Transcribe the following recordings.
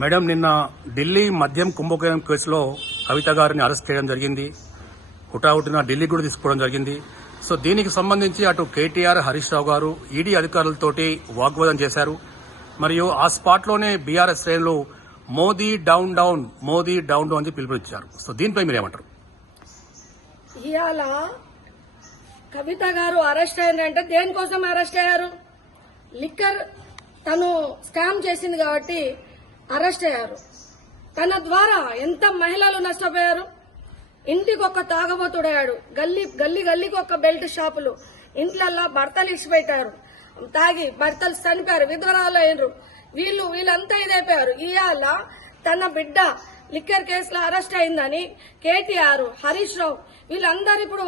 Madam, నిన్న ఢిల్లీ మద్యం కుంభకోణం కేసులో కవిత గారిని అరెస్ట్ చేయడం జరిగింది. హుటాహుటిన ఢిల్లీ కూడా తీసుకోవడం జరిగింది. సో దీనికి సంబంధించి అటు కేటీఆర్, హరీష్ రావు గారు ఈడీ అధికారులతోటి వాగ్వాదం చేశారు. మరియు ఆ స్పాట్లోనే బీఆర్ఎస్ శ్రేణులు Modi down down, Modi down down అని పిలుపునిచ్చారు. సో దీనిపై మీరేమంటారు? ఇవాళ కవిత గారు అరెస్ట్ అయ్యారంటే దేనికోసం అరెస్ట్ అయ్యారు? లిక్కర్ తను స్కామ్ చేసింది కాబట్టి అరెస్ట్ అయ్యారు. తన ద్వారా ఎంత మహిళలు నష్టపోయారు. ఇంటికి ఒక తాగబోతుడయ్యాడు. గల్లీకి ఒక బెల్ట్ షాపులు, ఇంట్లల్లో భర్తలు ఇచ్చిపెట్టారు. తాగి భర్తలు చనిపోయారు, విధవరాలు అయ్యారు. వీళ్ళంతా ఇదైపోయారు. ఇవాళ తన బిడ్డ లిక్కర్ కేసులో అరెస్ట్ అయిందని కేటీఆర్, హరీష్ రావు వీళ్ళందరూ ఇప్పుడు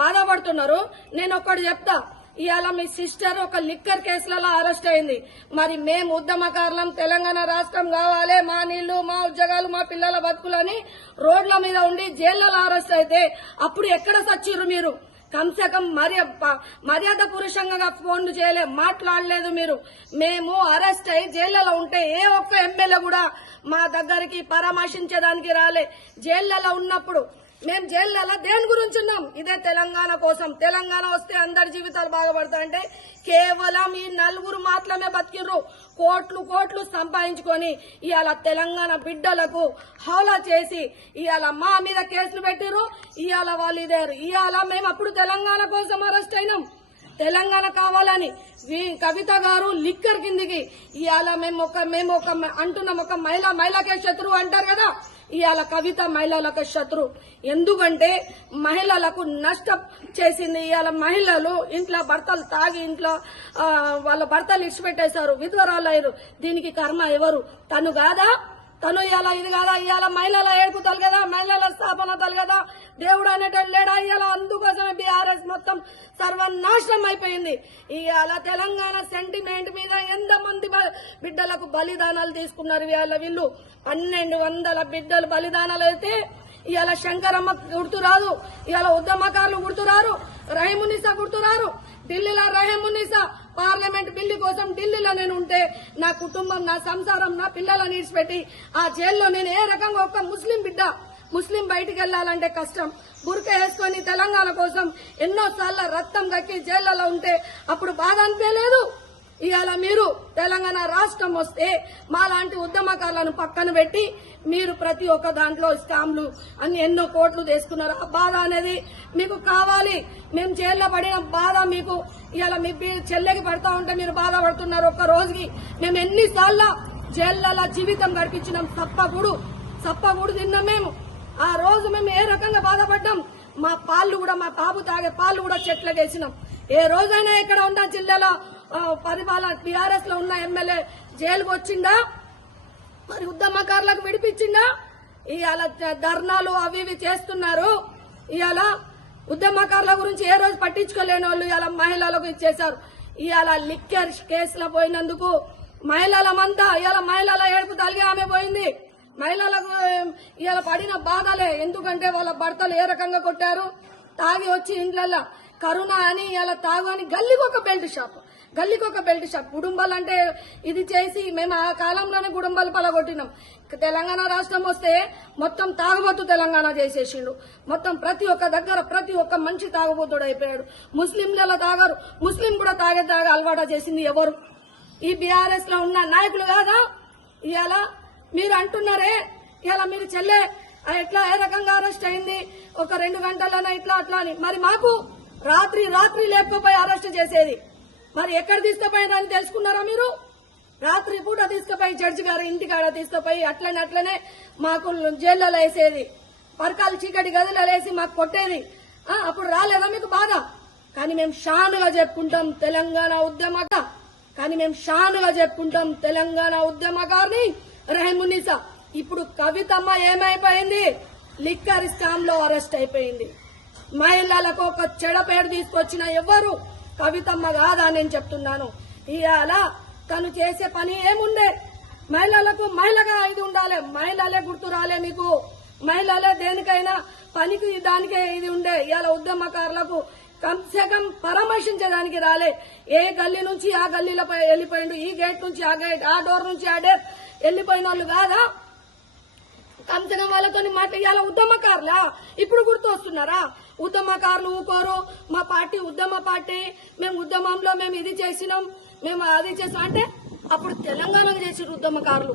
బాధపడుతున్నారు. నేను ఒక్కటి చెప్తా, ఇవాళ మీ సిస్టర్ ఒక లిక్కర్ కేసులలో అరెస్ట్ అయింది. మరి మేము ఉద్యమకారులం, తెలంగాణ రాష్ట్రం కావాలి, మా నీళ్లు, మా ఉద్యోగాలు, మా పిల్లల బతుకులని రోడ్ల మీద ఉండి జైళ్లలో అరెస్ట్ అయితే అప్పుడు ఎక్కడ సచ్చిర్రు మీరు? కమ్సే మర్యాద పురుషంగా ఫోన్లు చేయలే, మాట్లాడలేదు మీరు. మేము అరెస్ట్ అయి జైళ్లలో ఉంటే ఏ ఒక్క ఎమ్మెల్యే కూడా మా దగ్గరికి పరామర్శించడానికి రాలే. జైళ్లలో ఉన్నప్పుడు మేము జైళ్లలో దేని గురించి ఉన్నాం? ఇదే తెలంగాణ కోసం. తెలంగాణ వస్తే అందరి జీవితాలు బాగుపడతాయంటే కేవలం ఈ నలుగురు మాత్రమే బతికిర్రు. కోట్లు సంపాదించుకొని ఇవాళ తెలంగాణ బిడ్డలకు హౌలా చేసి ఇవాళ మా మీద కేసులు పెట్టిర్రు. ఇవాళ వాళ్ళు ఇదేరు. ఇవాళ మేము అప్పుడు తెలంగాణ కోసం అరెస్ట్ అయినాం, తెలంగాణ కావాలని. కవిత గారు లిక్కర్ కిందికి ఇవాళ మేము ఒక అంటున్నాం, ఒక మహిళకే శత్రువు అంటారు కదా. ఇవాళ కవిత మహిళలకు శత్రు. ఎందుకంటే మహిళలకు నష్టం చేసింది. ఇవాళ మహిళలు ఇంట్లో భర్తలు తాగి ఇంట్లో వాళ్ళ భర్తలు ఇచ్చిపెట్టేశారు, విధవరాలు అయ్యారు. దీనికి కర్మ ఎవరు? తను కాదా? తను ఇవాళ ఇది కాదా? ఇవాళ మహిళల ఏడుపుతారు కదా, మహిళల స్థాపనతలు కదా, దేవుడు అనేటట్టు లేడా? ఇవాళ అందుకోసమే బీఆర్ఎస్ మొత్తం సర్వనాశనం అయిపోయింది. ఇవాళ తెలంగాణ సెంటిమెంట్ మీద ఎంతమంది బిడ్డలకు బలిదానాలు తీసుకున్నారు. ఇవాళ వీళ్ళు 1200 బిడ్డలు బలిదానాలు అయితే ఇవాళ శంకరమ్మ గుర్తురాదు, ఇవాళ ఉద్యమకారులు గుర్తురారు, రహీమునిసా గుర్తురారు. ఢిల్లీలో రహీమునిసా పార్లమెంట్ బిల్లు కోసం ఢిల్లీలో నేను ఉంటే నా కుటుంబం, నా సంసారం, నా పిల్లలను విడిచిపెట్టి ఆ జైల్లో నేను ఏ రకంగా ఒక ముస్లిం బయటికి వెళ్లాలంటే కష్టం. బురక వేసుకుని తెలంగాణ కోసం ఎన్నోసార్లు రక్తం కక్కి జైళ్లలో ఉంటే అప్పుడు బాధ అనిపించలేదు. ఇవాళ మీరు తెలంగాణ రాష్ట్రం వస్తే మాలాంటి ఉద్యమకారులను పక్కన పెట్టి మీరు ప్రతి ఒక్క దాంట్లో స్కామ్లు అన్ని ఎన్నో కోట్లు తీసుకున్నారు. ఆ బాధ అనేది మీకు కావాలి. మేము జైల్లో పడిన బాధ మీకు ఇవాళ మీ చెల్లెకి పడతా ఉంటే మీరు బాధపడుతున్నారు. ఒక్క రోజుకి మేము ఎన్నిసార్లు జైళ్లలో జీవితం గడిపించినాం. సప్పగూడు తిన్నాం మేము. ఆ రోజు మేము ఏ రకంగా బాధపడ్డాం. మా బాబు తాగే పాలు కూడా చెట్లకేసినాం. ఏ రోజైనా ఇక్కడ ఉన్న జిల్లాలో పరిపాలన టీఆర్ఎస్ లో ఉన్న ఎమ్మెల్యే జైలుకు వచ్చిందా? మరి ఉద్యమకారులకు విడిపించిందా? ఇవాళ ధర్నాలు అవి ఇవి చేస్తున్నారు. ఇవాళ ఉద్యమకారుల గురించి ఏ రోజు పట్టించుకోలేని వాళ్ళు ఇవాళ మహిళలకు ఇచ్చేశారు. ఇవాళ లిక్కర్ కేసులో పోయినందుకు మహిళలమంతా ఇవాళ మహిళల ఏడుపు తలిగి ఆమె పోయింది. మహిళలకు ఇవాళ పడిన బాధలే. ఎందుకంటే వాళ్ళ భర్తలు ఏ రకంగా కొట్టారు. తాగి వచ్చి ఇంట్లల్లో కరుణ అని ఇవాళ తాగు అని గల్లీకి ఒక బెల్ట్ షాప్ గుడుంబాలు అంటే ఇది చేసి మేము ఆ కాలంలోనే గుడుంబాలు పలగొట్టినాం. తెలంగాణ రాష్ట్రం వస్తే మొత్తం తాగుబోతు తెలంగాణ చేసేసిండు. మొత్తం ప్రతి ఒక్క దగ్గర ప్రతి ఒక్క మంచి తాగుబోతుడు అయిపోయాడు. ముస్లింలలో తాగారు. ముస్లిం కూడా తాగే అలవాటు చేసింది ఎవరు? ఈ బీఆర్ఎస్ లో ఉన్న నాయకులు కాదా? ఇవాళ మీరు అంటున్నారే ఇలా మీరు చెల్లె ఎట్లా ఏ రకంగా అరెస్ట్ అయింది, ఒక 2 గంటలైనా ఇట్లా అట్లా అని. మరి మాకు రాత్రి లేకపోయి అరెస్ట్ చేసేది. మరి ఎక్కడ తీసుకుపోయినని తెలుసుకున్నారా మీరు? రాత్రి పూట తీసుకుపోయి జడ్జి గారు ఇంటికాడ తీసుకుపోయి అట్లనే మాకు జైళ్లలో వేసేది. పరకాలు చీకటి గదిలో వేసి మాకు కొట్టేది. అప్పుడు రాలేదా మీకు బాధ? కానీ మేము షానుగా చెప్పుకుంటాం తెలంగాణ ఉద్యమకారిని రహీమునిసా. ఇప్పుడు కవితమ్మ ఏమైపోయింది? లిక్కర్ స్కామ్ లో అరెస్ట్ అయిపోయింది. మహిళలకు ఒక చెడపేడు తీసుకొచ్చిన ఎవరు? కవితమ్మ కాదా? నేను చెప్తున్నాను. ఇవాళ తను చేసే పని ఏముండే? మహిళలకు మహిళగా ఇది ఉండాలి. మహిళలే గుర్తు రాలే మీకు. మహిళలే దేనికైనా పనికి దానికే ఇది ఉండే. ఇవాళ ఉద్యమకారులకు కంసే పరామర్శించడానికి రాలే. ఏ గల్లీ నుంచి ఆ గల్లీలో వెళ్ళిపోయిండు, ఈ గేట్ నుంచి ఆ గేట్, ఆ డోర్ నుంచి ఆ డోర్ వెళ్ళిపోయిన వాళ్ళు కాదా? కంసే వాళ్ళతో మాట్లాడాల ఉద్యమకారులా ఇప్పుడు గుర్తు వస్తున్నారా? ఉద్యమకారులు ఊకోరు, మా పార్టీ ఉద్యమ పార్టీ, మేము ఉద్యమంలో మేము ఇది చేసినాం, మేము అది చేసాం అంటే అప్పుడు తెలంగాణకు చేసిన ఉద్యమకారులు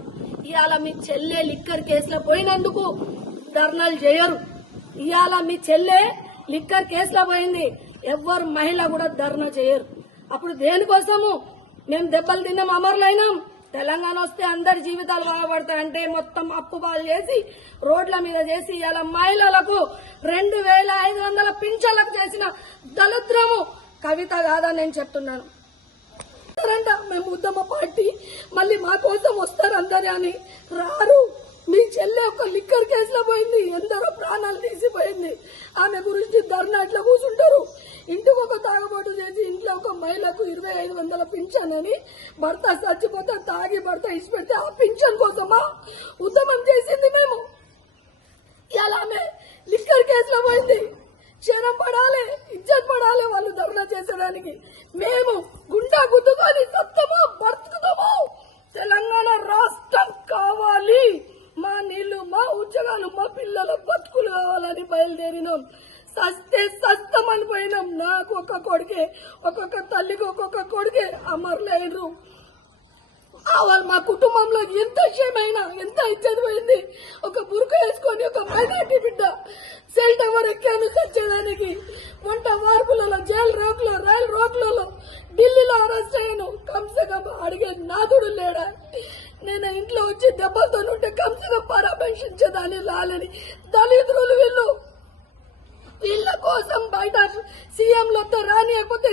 ఇవాళ మీ చెల్లె లిక్కర్ కేసులో పోయినందుకు ధర్నాలు చేయరు. ఇవాళ మీ చెల్లె లిక్కర్ కేసులో పోయింది, ఎవ్వరు మహిళ కూడా ధర్నా చేయరు. అప్పుడు దేనికోసము మేము దెబ్బలు తిన్నాం, అమరులైనాం. తెలంగాణ వస్తే అందరి జీవితాలు బాగుపడతాయంటే మొత్తం అప్పుబాలు చేసి రోడ్ల మీద చేసి ఇలా మహిళలకు 2500 పింఛన్లకు చేసిన దళిద్రము కవిత కాదని నేను చెప్తున్నాను. మేము ఉద్యమ పార్టీ మళ్ళీ మా కోసం వస్తారు అందరి అని రారు. మీ చెల్లె ఒక లిక్కర్ కేసులో పోయింది, ఎందరో ప్రాణాలు తీసిపోయింది. ఆమె గురించి ధర్నా ఎట్లా కూర్చుంటారు? ఇంటికి ఒక తాగబోటు చేసి ఇంట్లో ఒక మహిళకు 2500 పింఛన్ అని భర్త చచ్చిపోతే తాగి భర్త ఇచ్చిపెడితే ఆ పింఛన్ కోసమా ఉద్యమం చేసింది మేము? ఇలా ఆమె లిక్కర్ కేసులో పోయింది, క్షణం పడాలి, ఇజ్జత్ పడాలి వాళ్ళు ధర్నా చేసడానికి. మేము గుండా గుద్దుకొని సత్తమో బతుకుతామో, తెలంగాణ రాష్ట్రం కావాలి, మా నీళ్లు, మా ఉద్యోగాలు, మా పిల్లల బతుకులు కావాలని బయలుదేరినాం. సస్తే సస్తమని పోయినాం. నాకు ఒక కొడుకే, ఒక్కొక్క తల్లికి ఒక్కొక్క కొడుకే అమరులైనరు. మా కుటుంబంలో ఎంత విషయమైనా ఎంత ఇచ్చేది పోయింది. ఒక బురుకు వేసుకొని ఒక మైనార్టీ బిడ్డ సెల్ టవర్ ఎక్కాను చచ్చేదానికి. వంట వార్పులలో, జైలు రోడ్లలో, రైలు రోడ్లలో, ఢిల్లీలో అరెస్ట్ అయ్యాను. కంసే అడిగే నాదుడు లేడా? నేను ఇంట్లో వచ్చి దెబ్బలతో ఉంటే కంసే పరామర్శించేదాన్ని లాలని దళితులు వీళ్ళ కోసం బయట సీఎంలతో రానియకపోతే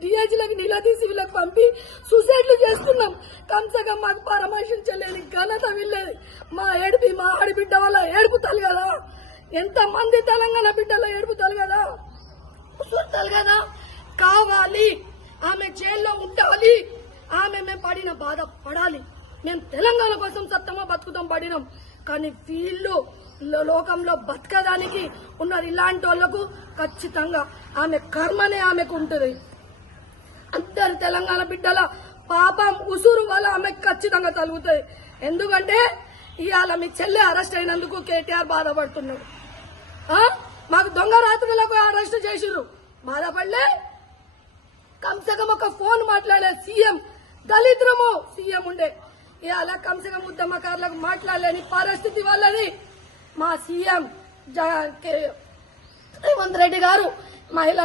డిఐజీలకు నిలదీసి వీళ్ళకి పంపి సూసైడ్లు చేస్తున్నాం. కంసగా మాకు పరామర్శించలేని ఘనత వీళ్ళేది. మా ఆడబిడ్డ వల్ల ఏడుపుతారు కదా, ఎంతమంది తెలంగాణ బిడ్డలో ఏడుపుతారు కదా, చూస్తారు కదా. కావాలి, ఆమె జైల్లో ఉండాలి, ఆమె మేము పడిన బాధ పడాలి. మేము తెలంగాణ కోసం సత్తమా బతుకుతాం పడినాం. కానీ వీళ్ళు లోకంలో బతకడానికి ఉన్నారు. ఇలాంటి వాళ్లకు ఖచ్చితంగా ఆమె కర్మనే ఆమెకు ఉంటుంది. అందరు తెలంగాణ బిడ్డల పాపం ఉసురు వల్ల ఆమెకు ఖచ్చితంగా తలుగుతాయి. ఎందుకంటే ఇవాళ మీ చెల్లె అరెస్ట్ అయినందుకు కేటీఆర్ బాధపడుతున్నాడు. మాకు దొంగ రాత్రులకు అరెస్ట్ చేసిర్రు, బాధపడలే. కంసకం ఒక ఫోన్ మాట్లాడే సీఎం, దళిద్రము సీఎం ఉండే. ఇవాళ కంసకం ఉద్యమకారులకు మాట్లాడలేని పరిస్థితి వల్లది. మా సీఎం రేవంత్ రెడ్డి గారు మహిళల